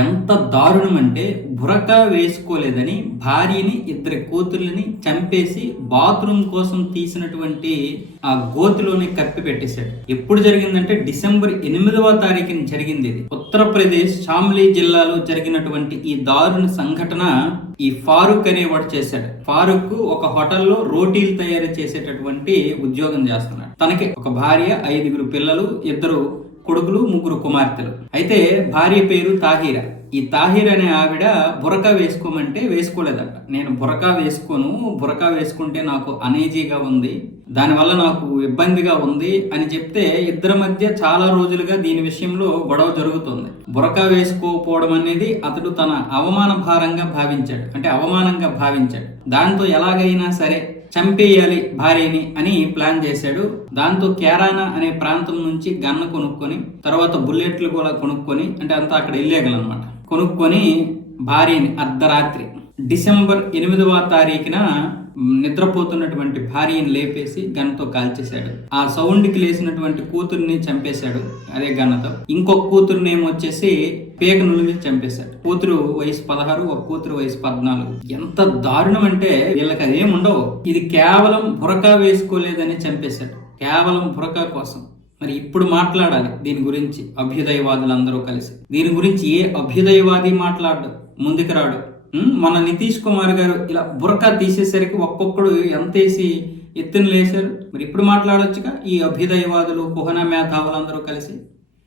ఎంత దారుణం అంటే బురకా వేసుకోలేదని భార్యని ఇద్దరి కూతుర్లని చంపేసి బాత్రూమ్ కోసం తీసినటువంటి ఆ గోతిలోనే కప్పి పెట్టేశాడు. ఎప్పుడు జరిగిందంటే డిసెంబర్ 8వ తారీఖున జరిగింది ఇది. ఉత్తరప్రదేశ్ షామ్లీ జిల్లాలో జరిగినటువంటి ఈ దారుణ సంఘటన ఈ ఫారూక్ అనేవాడు చేశాడు. ఫారూక్ ఒక హోటల్లో రోటీలు తయారు చేసేటటువంటి ఉద్యోగం చేస్తున్నాడు. తనకి ఒక భార్య, 5 పిల్లలు, 2 కొడుకులు, 3 కుమార్తెలు. అయితే భార్య పేరు తాహీరా. ఈ తాహీర్ అనే ఆవిడ బురకా వేసుకోమంటే వేసుకోలేదట. నేను బురకా వేసుకోను, బురకా వేసుకుంటే నాకు అనేజీగా ఉంది, దానివల్ల నాకు ఇబ్బందిగా ఉంది అని చెప్తే ఇద్దరి మధ్య చాలా రోజులుగా దీని విషయంలో గొడవ జరుగుతుంది. బురకా వేసుకోకపోవడం అనేది అతడు తన అవమాన భారంగా భావించాడు, అంటే అవమానంగా భావించాడు. దాంతో ఎలాగైనా సరే చంపేయాలి భార్యని అని ప్లాన్ చేశాడు. దాంతో కేరానా అనే ప్రాంతం నుంచి గన్ను కొనుక్కొని, తర్వాత బుల్లెట్లు కూడా కొనుక్కొని, అంటే అంతా అక్కడ ఇల్లీగల్ అనమాట, కొనుక్కొని భార్యని అర్ధరాత్రి డిసెంబర్ 8వ తారీఖున నిద్రపోతున్నటువంటి భార్యని లేపేసి గన్తో కాల్చేశాడు. ఆ సౌండ్కి లేసినటువంటి కూతుర్ని చంపేశాడు అదే గన్నతో. ఇంకొక కూతురుని ఏమొచ్చేసి పేక నులిమి చంపేశాడు. కూతురు వయసు 16, ఒక కూతురు వయసు 14. ఎంత దారుణం అంటే వీళ్ళకి అదేముండవు. ఇది కేవలం బురకా వేసుకోలేదని చంపేశాడు, కేవలం బురకా కోసం. మరి ఇప్పుడు మాట్లాడాలి దీని గురించి అభ్యుదయవాదులందరూ కలిసి. దీని గురించి ఏ అభ్యుదయవాది మాట్లాడు, ముందుకు రాడు. మన నితీష్ కుమార్ గారు ఇలా బురకా తీసేసరికి ఒక్కొక్కడు ఎంతేసి ఎత్తున లేశారు. మరి ఇప్పుడు మాట్లాడొచ్చుగా ఈ అభ్యుదయవాదులు, కుహన మేధావులందరూ కలిసి.